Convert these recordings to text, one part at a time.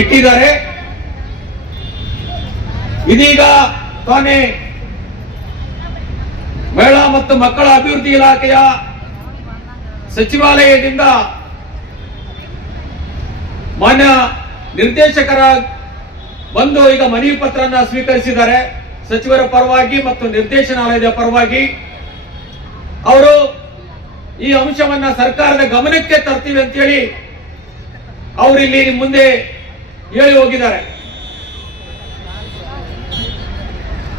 ಇಟ್ಟಿದ್ದಾರೆ. ಇದೀಗ ತಾನೇ ಮಹಿಳಾ ಮತ್ತು ಮಕ್ಕಳ ಅಭಿವೃದ್ಧಿ ಇಲಾಖೆಯ ಸಚಿವಾಲಯದಿಂದ ಮಾನ್ಯ ನಿರ್ದೇಶಕರ ಬಂದು ಈಗ ಮನವಿ ಪತ್ರನ ಸ್ವೀಕರಿಸಿದ್ದಾರೆ ಸಚಿವರ ಪರವಾಗಿ ಮತ್ತು ನಿರ್ದೇಶನಾಲಯದ ಪರವಾಗಿ. ಅವರು ಈ ಅಂಶವನ್ನ ಸರ್ಕಾರದ ಗಮನಕ್ಕೆ ತರ್ತೀವಿ ಅಂತೇಳಿ ಅವರು ಇಲ್ಲಿ ಮುಂದೆ ಹೇಳಿ ಹೋಗಿದ್ದಾರೆ.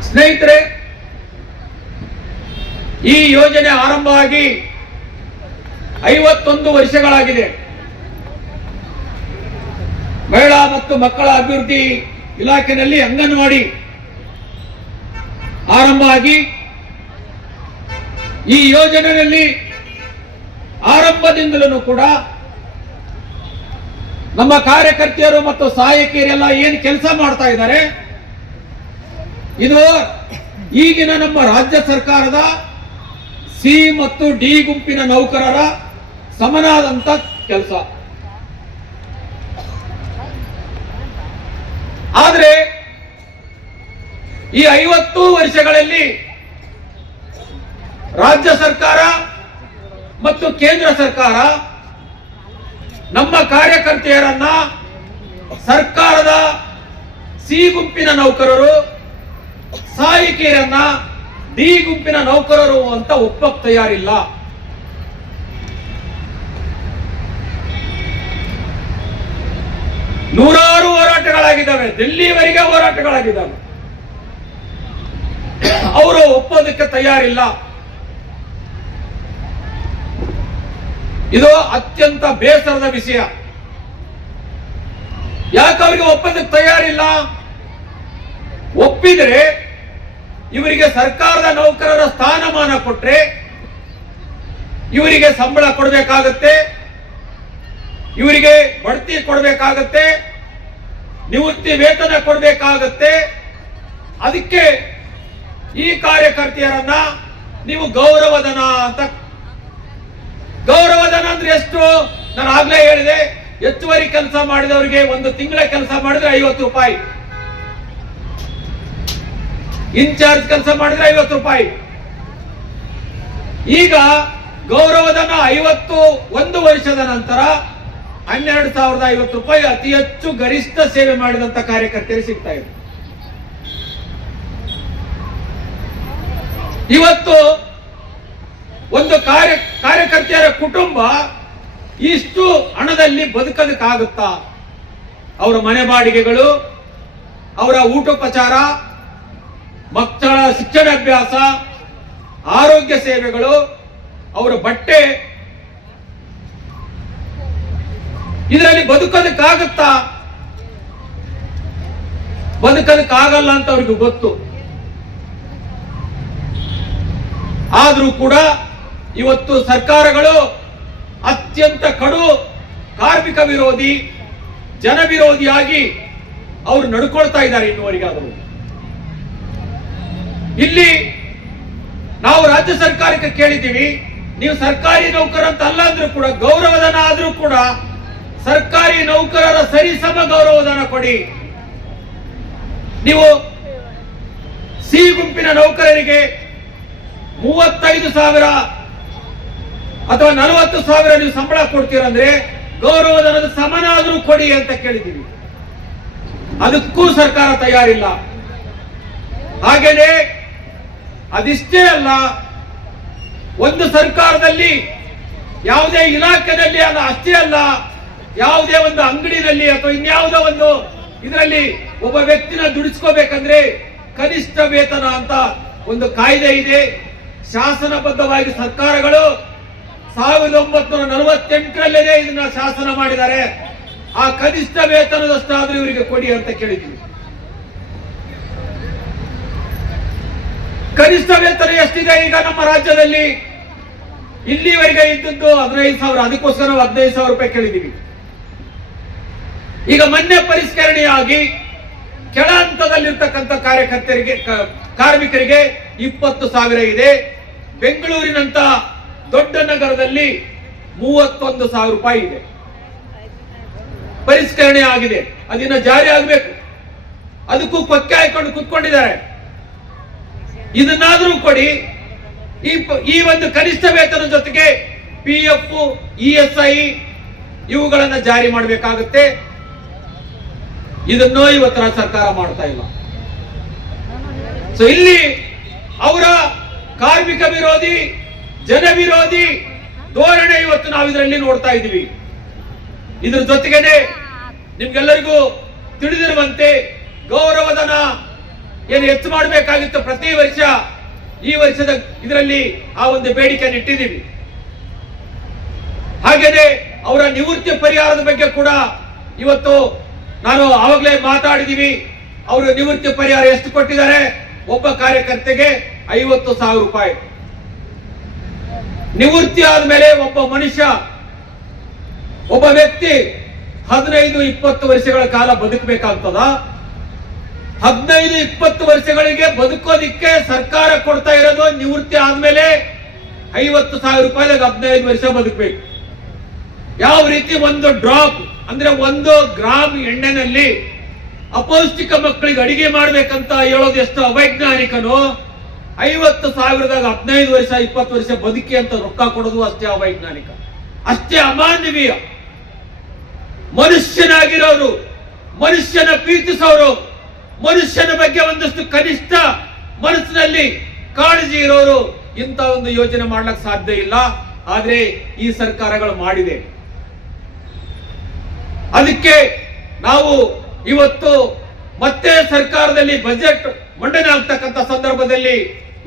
ಸ್ನೇಹಿತರೆ, ಈ ಯೋಜನೆ ಆರಂಭವಾಗಿ 51 ವರ್ಷಗಳಾಗಿದೆ. ಮಹಿಳಾ ಮತ್ತು ಮಕ್ಕಳ ಅಭಿವೃದ್ಧಿ ಇಲಾಖೆಯಲ್ಲಿ ಅಂಗನವಾಡಿ ಆರಂಭ ಆಗಿ ಈ ಯೋಜನೆಯಲ್ಲಿ ಆರಂಭದಿಂದಲೂ ಕೂಡ ನಮ್ಮ ಕಾರ್ಯಕರ್ತೆಯರು ಮತ್ತು ಸಹಾಯಕಿಯರೆಲ್ಲ ಏನು ಕೆಲಸ ಮಾಡ್ತಾ ಇದ್ದಾರೆ, ಇದು ಈಗಿನ ನಮ್ಮ ರಾಜ್ಯ ಸರ್ಕಾರದ ಸಿ ಮತ್ತು ಡಿ ಗುಂಪಿನ ನೌಕರರ ಸಮನಾದಂತ ಕೆಲಸ. ಆದರೆ ಈ 50 ವರ್ಷಗಳಲ್ಲಿ ರಾಜ್ಯ ಸರ್ಕಾರ ಮತ್ತು ಕೇಂದ್ರ ಸರ್ಕಾರ ನಮ್ಮ ಕಾರ್ಯಕರ್ತೆಯರನ್ನ ಸರ್ಕಾರದ ಸಿ ಗುಂಪಿನ ನೌಕರರು, ಸಹಾಯಕಿಯರನ್ನ ಡಿ ಗುಂಪಿನ ನೌಕರರು ಅಂತ ಒಪ್ಪಕ್ಕೆ ತಯಾರಿಲ್ಲ. ನೂರಾರು ಹೋರಾಟಗಳಾಗಿದ್ದಾವೆ, ದಿಲ್ಲಿವರೆಗೆ ಹೋರಾಟಗಳಾಗಿದ್ದಾವೆ. ಅವರು ಒಪ್ಪೋದಕ್ಕೆ ತಯಾರಿಲ್ಲ. ಇದು ಅತ್ಯಂತ ಬೇಸರದ ವಿಷಯ. ಯಾಕೆ ಅವರಿಗೆ ಒಪ್ಪೋದಕ್ಕೆ ತಯಾರಿಲ್ಲ? ಒಪ್ಪಿದರೆ ಇವರಿಗೆ ಸರ್ಕಾರದ ನೌಕರರ ಸ್ಥಾನಮಾನ ಕೊಟ್ರೆ ಇವರಿಗೆ ಸಂಬಳ ಕೊಡಬೇಕಾಗತ್ತೆ, ಇವರಿಗೆ ಬಡ್ತಿ ಕೊಡಬೇಕಾಗತ್ತೆ, ನಿವೃತ್ತಿ ವೇತನ ಕೊಡಬೇಕಾಗತ್ತೆ. ಅದಕ್ಕೆ ಈ ಕಾರ್ಯಕರ್ತೆಯರನ್ನ ನೀವು ಗೌರವಧನ ಅಂತ, ಗೌರವಧನ ಅಂದ್ರೆ ಎಷ್ಟು? ನಾನು ಆಗ್ಲೇ ಹೇಳಿದೆ, ಹೆಚ್ಚುವರಿ ಕೆಲಸ ಮಾಡಿದವರಿಗೆ 1 ತಿಂಗಳ ಕೆಲಸ ಮಾಡಿದ್ರೆ 50 ರೂಪಾಯಿ, ಇನ್ಚಾರ್ಜ್ ಕೆಲಸ ಮಾಡಿದ್ರೆ 50 ರೂಪಾಯಿ. ಈಗ ಗೌರವಧನ 51 ವರ್ಷದ ನಂತರ 12,050 ರೂಪಾಯಿ ಅತಿ ಹೆಚ್ಚು ಗರಿಷ್ಠ ಸೇವೆ ಮಾಡಿದಂತ ಕಾರ್ಯಕರ್ತರಿಗೆ ಸಿಗ್ತಾ ಇದೆ. ಇವತ್ತು ಒಂದು ಕಾರ್ಯಕರ್ತೆಯರ ಕುಟುಂಬ ಇಷ್ಟು ಹಣದಲ್ಲಿ ಬದುಕೋದಕ್ಕಾಗುತ್ತಾ? ಅವರ ಮನೆ ಬಾಡಿಗೆಗಳು, ಅವರ ಊಟೋಪಚಾರ, ಮಕ್ಕಳ ಶಿಕ್ಷಣಾಭ್ಯಾಸ, ಆರೋಗ್ಯ ಸೇವೆಗಳು, ಅವರ ಬಟ್ಟೆ, ಇದರಲ್ಲಿ ಬದುಕೋದಕ್ಕಾಗುತ್ತಾ? ಬದುಕೋದಕ್ಕಾಗಲ್ಲ ಅಂತ ಅವ್ರಿಗೆ ಗೊತ್ತು. ಆದ್ರೂ ಕೂಡ ಇವತ್ತು ಸರ್ಕಾರಗಳು ಅತ್ಯಂತ ಕಡು ಕಾರ್ಮಿಕ ವಿರೋಧಿ, ಜನ ವಿರೋಧಿಯಾಗಿ ಅವರು ನಡ್ಕೊಳ್ತಾ ಇದ್ದಾರೆ ಇನ್ನುವರೆಗಾದರೂ. ಇಲ್ಲಿ ನಾವು ರಾಜ್ಯ ಸರ್ಕಾರಕ್ಕೆ ಕೇಳಿದ್ದೀವಿ, ನೀವು ಸರ್ಕಾರಿ ನೌಕರ ಅಂತ ಅಲ್ಲ ಅಂದ್ರೂ ಕೂಡ, ಗೌರವಧನ ಆದ್ರೂ ಕೂಡ ಸರ್ಕಾರಿ ನೌಕರರ ಸರಿಸಮ ಗೌರವಧನ ಕೊಡಿ. ನೀವು ಸಿ ಗುಂಪಿನ ನೌಕರರಿಗೆ 35,000 ಅಥವಾ 40,000 ನೀವು ಸಂಬಳ ಕೊಡ್ತೀರಂದ್ರೆ ಗೌರವಧನದ ಸಮನಾದ್ರೂ ಕೊಡಿ ಅಂತ ಕೇಳಿದ್ದೀವಿ. ಅದಕ್ಕೂ ಸರ್ಕಾರ ತಯಾರಿಲ್ಲ. ಹಾಗೇನೆ ಅದಿಷ್ಟೇ ಅಲ್ಲ, ಒಂದು ಸರ್ಕಾರದಲ್ಲಿ ಯಾವುದೇ ಇಲಾಖೆಯಲ್ಲಿ ಅಲ್ಲ, ಅಷ್ಟೇ ಅಲ್ಲ, ಯಾವುದೇ ಒಂದು ಅಂಗಡಿನಲ್ಲಿ ಅಥವಾ ಇನ್ಯಾವುದೋ ಒಂದು ಇದರಲ್ಲಿ ಒಬ್ಬ ವ್ಯಕ್ತಿನ ದುಡಿಸ್ಕೋಬೇಕಂದ್ರೆ ಕನಿಷ್ಠ ವೇತನ ಅಂತ ಒಂದು ಕಾಯ್ದೆ ಇದೆ. ಶಾಸನಬದ್ಧವಾಗಿ ಸರ್ಕಾರಗಳು 1948ರಲ್ಲೇ ಇದನ್ನ ಶಾಸನ ಮಾಡಿದ್ದಾರೆ. ಆ ಕನಿಷ್ಠ ವೇತನದಷ್ಟಾದ್ರೂ ಇವರಿಗೆ ಕೊಡಿ ಅಂತ ಕೇಳಿದ್ವಿ. ಕನಿಷ್ಠ ವೇತನ ಎಷ್ಟಿದೆ ಈಗ ನಮ್ಮ ರಾಜ್ಯದಲ್ಲಿ? ಇಲ್ಲಿವರೆಗೆ ಇದ್ದದ್ದು 15,000, ಅದಕ್ಕೋಸ್ಕರ 15,000 ರೂಪಾಯಿ ಕೇಳಿದ್ದೀವಿ. ಈಗ ಮೊನ್ನೆ ಪರಿಷ್ಕರಣೆಯಾಗಿ ಕೆಳ ಹಂತದಲ್ಲಿರ್ತಕ್ಕಂಥ ಕಾರ್ಮಿಕರಿಗೆ 20,000 ಇದೆ. ಬೆಂಗಳೂರಿನಂತ ದೊಡ್ಡ ನಗರದಲ್ಲಿ 31,000 ರೂಪಾಯಿ ಇದೆ. ಪರಿಷ್ಕರಣೆ ಆಗಿದೆ, ಅದಿನ್ನ ಜಾರಿ ಆಗಬೇಕು. ಅದಕ್ಕೂ ಕೊಕ್ಕೆ ಹಾಕೊಂಡು ಕುತ್ಕೊಂಡಿದ್ದಾರೆ. ಇದನ್ನಾದ್ರೂ ಕೊಡಿ. ಈ ಒಂದು ಕನಿಷ್ಠ ವೇತನ ಜೊತೆಗೆ PF, ESI ಇವುಗಳನ್ನ ಜಾರಿ ಮಾಡಬೇಕಾಗುತ್ತೆ. ಇದನ್ನು ಇವತ್ತರ ಸರ್ಕಾರ ಮಾಡ್ತಾ ಇಲ್ಲ. ಸೊ ಇಲ್ಲಿ ಅವರ ಕಾರ್ಮಿಕ ವಿರೋಧಿ, ಜನ ವಿರೋಧಿ ಧೋರಣೆ ಇವತ್ತು ನಾವು ಇದರಲ್ಲಿ ನೋಡ್ತಾ ಇದ್ದೀವಿ. ಇದ್ರ ಜೊತೆಗೇನೆ ನಿಮ್ಗೆಲ್ಲರಿಗೂ ತಿಳಿದಿರುವಂತೆ ಗೌರವಧನ ಏನು ಹೆಚ್ಚು ಮಾಡಬೇಕಾಗಿತ್ತು ಪ್ರತಿ ವರ್ಷ, ಈ ವರ್ಷದ ಇದರಲ್ಲಿ ಆ ಒಂದು ಬೇಡಿಕೆಯನ್ನು ಇಟ್ಟಿದ್ದೀವಿ. ಹಾಗೇನೆ ಅವರ ನಿವೃತ್ತಿ ಪರಿಹಾರದ ಬಗ್ಗೆ ಕೂಡ ಇವತ್ತು ನಾನು ಆವಾಗಲೇ ಮಾತಾಡಿದೀವಿ. ಅವರು ನಿವೃತ್ತಿ ಪರಿಹಾರ ಎಷ್ಟು ಕೊಟ್ಟಿದ್ದಾರೆ? ಒಬ್ಬ ಕಾರ್ಯಕರ್ತೆಗೆ 50,000 ರೂಪಾಯಿ. ನಿವೃತ್ತಿ ಆದ್ಮೇಲೆ ಒಬ್ಬ ಮನುಷ್ಯ, ಒಬ್ಬ ವ್ಯಕ್ತಿ 15-20 ವರ್ಷಗಳ ಕಾಲ ಬದುಕಬೇಕಾಗ್ತದ? 15-20 ವರ್ಷಗಳಿಗೆ ಬದುಕೋದಿಕ್ಕೆ ಸರ್ಕಾರ ಕೊಡ್ತಾ ಇರೋದು ನಿವೃತ್ತಿ ಆದ್ಮೇಲೆ 50,000 ರೂಪಾಯಿದಾಗ 15 ವರ್ಷ ಬದುಕಬೇಕು. ಯಾವ ರೀತಿ ಒಂದು ಡ್ರಾಪ್ ಅಂದ್ರೆ 1 ಗ್ರಾಮ್ ಎಣ್ಣೆನಲ್ಲಿ ಅಪೌಷ್ಟಿಕ ಮಕ್ಕಳಿಗೆ ಅಡಿಗೆ ಮಾಡ್ಬೇಕಂತ ಹೇಳೋದು ಎಷ್ಟು ಅವೈಜ್ಞಾನಿಕನೋ, 50,000ದಾಗ 15 ವರ್ಷ 20 ವರ್ಷ ಬದುಕಿ ಅಂತ ರೊಕ್ಕ ಕೊಡೋದು ಅಷ್ಟೇ ಅವೈಜ್ಞಾನಿಕ, ಅಷ್ಟೇ ಅಮಾನವೀಯ. ಮನುಷ್ಯನಾಗಿರೋರು, ಮನುಷ್ಯನ ಪ್ರೀತಿಸೋರು, ಮನುಷ್ಯನ ಬಗ್ಗೆ ಒಂದಷ್ಟು ಕನಿಷ್ಠ ಮನಸ್ಸಿನಲ್ಲಿ ಕಾಳಜಿ ಇರೋರು ಇಂಥ ಒಂದು ಯೋಜನೆ ಮಾಡ್ಲಿಕ್ಕೆ ಸಾಧ್ಯ ಇಲ್ಲ. ಆದ್ರೆ ಈ ಸರ್ಕಾರಗಳು ಮಾಡಿದೆ. ಅದಕ್ಕೆ ನಾವು ಇವತ್ತು ಮತ್ತೆ ಸರ್ಕಾರದಲ್ಲಿ ಬಜೆಟ್ ಮಂಡನೆ ಆಗ್ತಕ್ಕಂಥ ಸಂದರ್ಭದಲ್ಲಿ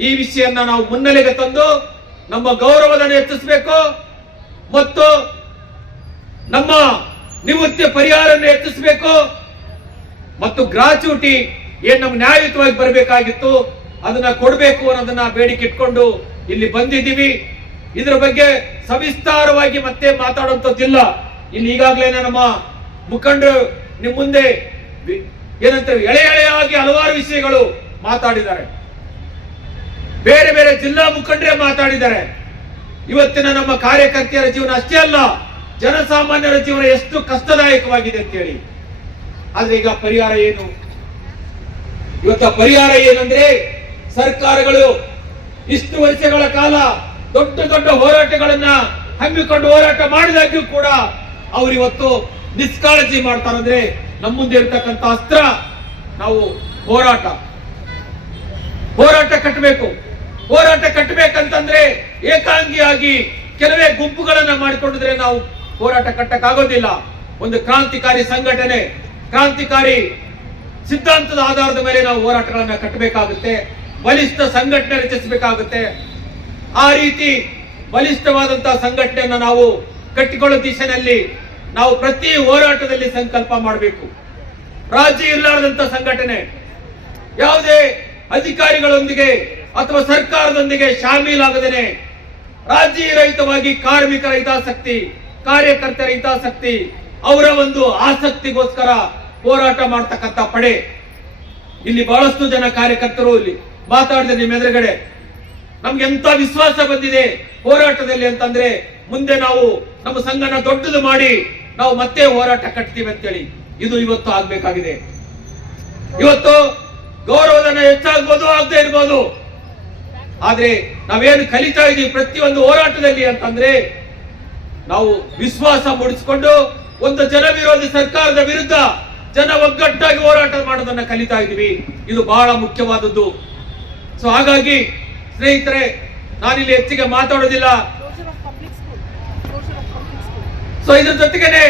ಈ ವಿಷಯನ್ನ ನಾವು ಮುನ್ನೆಲೆಗೆ ತಂದು ನಮ್ಮ ಗೌರವಧನ ಹೆಚ್ಚಿಸಬೇಕು ಮತ್ತು ನಮ್ಮ ನಿವೃತ್ತಿ ಪರಿಹಾರವನ್ನು ಹೆಚ್ಚಿಸಬೇಕು ಮತ್ತು ಗ್ರಾಚ್ಯುಟಿ ಏನ್ ನಮ್ಗೆ ನ್ಯಾಯಯುತವಾಗಿ ಬರಬೇಕಾಗಿತ್ತು ಅದನ್ನ ಕೊಡಬೇಕು ಅನ್ನೋದನ್ನ ಬೇಡಿಕೆ ಇಟ್ಕೊಂಡು ಇಲ್ಲಿ ಬಂದಿದ್ದೀವಿ. ಇದರ ಬಗ್ಗೆ ಸವಿಸ್ತಾರವಾಗಿ ಮತ್ತೆ ಮಾತಾಡುವಂತದ್ದಿಲ್ಲ. ಇಲ್ಲಿ ಈಗಾಗಲೇ ನಮ್ಮ ಮುಖಂಡರು ನಿಮ್ ಮುಂದೆ ಏನಂತಾರೆ ಎಳೆಯಾಗಿ ಹಲವಾರು ವಿಷಯಗಳು ಮಾತಾಡಿದ್ದಾರೆ. ಬೇರೆ ಬೇರೆ ಜಿಲ್ಲಾ ಮುಖಂಡರೇ ಮಾತಾಡಿದ್ದಾರೆ. ಇವತ್ತಿನ ನಮ್ಮ ಕಾರ್ಯಕರ್ತೆಯರ ಜೀವನ ಅಷ್ಟೇ ಅಲ್ಲ, ಜನಸಾಮಾನ್ಯರ ಜೀವನ ಎಷ್ಟು ಕಷ್ಟದಾಯಕವಾಗಿದೆ ಅಂತ ಹೇಳಿ. ಆದ್ರೆ ಈಗ ಪರಿಹಾರ ಏನು? ಇವತ್ತ ಪರಿಹಾರ ಏನಂದ್ರೆ ಸರ್ಕಾರಗಳು ಇಷ್ಟು ವರ್ಷಗಳ ಕಾಲ ದೊಡ್ಡ ದೊಡ್ಡ ಹೋರಾಟಗಳನ್ನ ಹಮ್ಮಿಕೊಂಡು ಹೋರಾಟ ಮಾಡಿದಾಗ್ಯೂ ಕೂಡ ಅವ್ರು ಇವತ್ತು ನಿಷ್ಕಾಳಜಿ ಮಾಡ್ತಾರಂದ್ರೆ ನಮ್ಮ ಮುಂದೆ ಇರ್ತಕ್ಕಂಥ ಅಸ್ತ್ರ ನಾವು ಹೋರಾಟ ಕಟ್ಟಬೇಕು. ಹೋರಾಟ ಕಟ್ಟಬೇಕಂತಂದ್ರೆ ಏಕಾಂಗಿಯಾಗಿ ಕೆಲವೇ ಗುಂಪುಗಳನ್ನ ಮಾಡಿಕೊಂಡಿದ್ರೆ ನಾವು ಹೋರಾಟ ಕಟ್ಟಕ್ಕಾಗೋದಿಲ್ಲ. ಒಂದು ಕ್ರಾಂತಿಕಾರಿ ಸಂಘಟನೆ, ಕ್ರಾಂತಿಕಾರಿ ಸಿದ್ಧಾಂತದ ಆಧಾರದ ಮೇಲೆ ನಾವು ಹೋರಾಟಗಳನ್ನ ಕಟ್ಟಬೇಕಾಗುತ್ತೆ. ಬಲಿಷ್ಠ ಸಂಘಟನೆ ರಚಿಸಬೇಕಾಗುತ್ತೆ. ಆ ರೀತಿ ಬಲಿಷ್ಠವಾದಂತಹ ಸಂಘಟನೆಯನ್ನ ನಾವು ಕಟ್ಟಿಕೊಳ್ಳೋ ದಿಶೆಯಲ್ಲಿ ನಾವು ಪ್ರತಿ ಹೋರಾಟದಲ್ಲಿ ಸಂಕಲ್ಪ ಮಾಡಬೇಕು. ರಾಜಿ ಇರಲಾರದಂತ ಸಂಘಟನೆ, ಯಾವುದೇ ಅಧಿಕಾರಿಗಳೊಂದಿಗೆ ಅಥವಾ ಸರ್ಕಾರದೊಂದಿಗೆ ಶಾಮೀಲಾಗದೇನೆ ರಾಜಿ ರಹಿತವಾಗಿ ಕಾರ್ಮಿಕರ ಹಿತಾಸಕ್ತಿ, ಕಾರ್ಯಕರ್ತರ ಹಿತಾಸಕ್ತಿ, ಅವರ ಒಂದು ಆಸಕ್ತಿಗೋಸ್ಕರ ಹೋರಾಟ ಮಾಡ್ತಕ್ಕಂಥ ಪಡೆ. ಇಲ್ಲಿ ಬಹಳಷ್ಟು ಜನ ಕಾರ್ಯಕರ್ತರು ಇಲ್ಲಿ ಮಾತಾಡಿದ್ರೆ ನಿಮ್ಮ ಎದುರುಗಡೆ ನಮ್ಗೆ ಎಂತ ವಿಶ್ವಾಸ ಬಂದಿದೆ ಹೋರಾಟದಲ್ಲಿ ಅಂತಂದ್ರೆ ಮುಂದೆ ನಾವು ನಮ್ಮ ಸಂಘನ ದೊಡ್ಡದು ಮಾಡಿ ನಾವು ಮತ್ತೆ ಹೋರಾಟ ಕಟ್ತೀವಿ ಅಂತೇಳಿ. ಇದು ಇವತ್ತು ಆಗ್ಬೇಕಾಗಿದೆ. ಇವತ್ತು ಗೌರವಧನ ಹೆಚ್ಚಾಗ್ಬೋದು, ಆಗದೆ ಇರ್ಬೋದು. ಆದ್ರೆ ನಾವೇನು ಕಲಿತಾ ಇದೀವಿ ಪ್ರತಿಯೊಂದು ಹೋರಾಟದಲ್ಲಿ ಅಂತಂದ್ರೆ ನಾವು ವಿಶ್ವಾಸ ಮೂಡಿಸಿಕೊಂಡು ಒಂದು ಜನ ವಿರೋಧಿ ಸರ್ಕಾರದ ವಿರುದ್ಧ ಜನ ಒಗ್ಗಟ್ಟಾಗಿ ಹೋರಾಟ ಮಾಡೋದನ್ನ ಕಲಿತಾ ಇದೀವಿ. ಇದು ಬಹಳ ಮುಖ್ಯವಾದದ್ದು. ಸೊ ಹಾಗಾಗಿ ಸ್ನೇಹಿತರೆ, ನಾನಿಲ್ಲಿ ಹೆಚ್ಚಿಗೆ ಮಾತಾಡೋದಿಲ್ಲ. ಸೊ ಇದ್ರ ಜೊತೆಗೇನೆ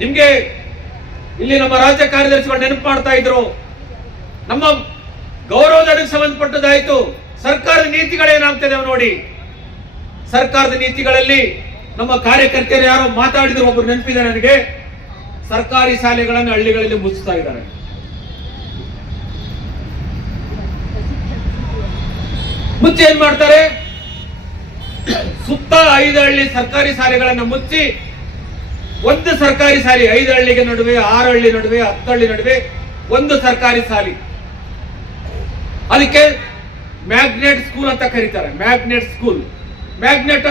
ನಿಮ್ಗೆ ಇಲ್ಲಿ ನಮ್ಮ ರಾಜ್ಯ ಕಾರ್ಯದರ್ಶಿಗಳು ನೆನಪು ಮಾಡ್ತಾ ಇದ್ರು. ನಮ್ಮ ಗೌರವಧನಕ್ಕೆ ಸಂಬಂಧಪಟ್ಟದಾಯ್ತು, ಸರ್ಕಾರದ ನೀತಿಗಳೇನಾಗ್ತದೆ ನೋಡಿ. ಸರ್ಕಾರದ ನೀತಿಗಳಲ್ಲಿ ನಮ್ಮ ಕಾರ್ಯಕರ್ತರು ಯಾರೋ ಮಾತಾಡಿದ್ರು, ಒಬ್ರು ನೆನಪಿದೆ ನನಗೆ. ಸರ್ಕಾರಿ ಶಾಲೆಗಳನ್ನು ಹಳ್ಳಿಗಳಲ್ಲಿ ಮುಚ್ಚಿಸ್ತಾ ಇದ್ದಾರೆ. ಮುಚ್ಚಿ ಏನ್ ಮಾಡ್ತಾರೆ? ಸುತ್ತ 5 ಹಳ್ಳಿ ಸರ್ಕಾರಿ ಶಾಲೆಗಳನ್ನು ಮುಚ್ಚಿ ಒಂದು ಸರ್ಕಾರಿ ಶಾಲೆ 5 ಹಳ್ಳಿಗೆ ನಡುವೆ, 6 ಹಳ್ಳಿ ನಡುವೆ, 10 ಹಳ್ಳಿ ನಡುವೆ ಒಂದು ಸರ್ಕಾರಿ ಶಾಲೆ. ಅದಕ್ಕೆ ಮ್ಯಾಗ್ನೆಟ್ ಸ್ಕೂಲ್ ಅಂತ ಕರೀತಾರೆ. Magnet school, magnet